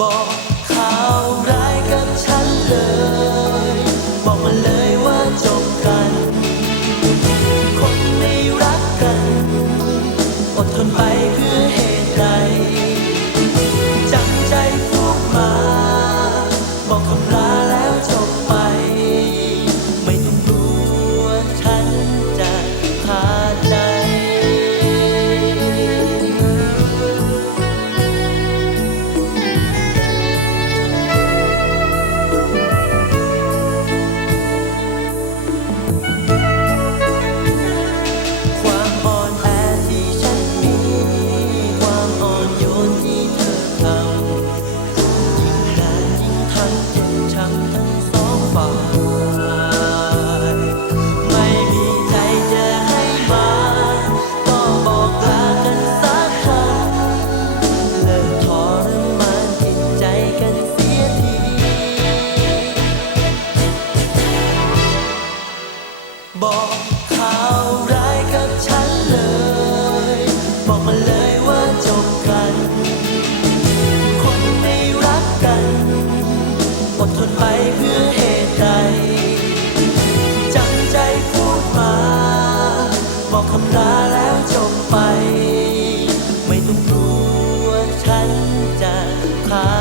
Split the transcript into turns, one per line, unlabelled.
ball. 方法。 ทนไปเพื่อเหตุใดจำใจพูดมา บอกคำลาแล้วจบไป ไม่ต้องกลัวฉันจะขาด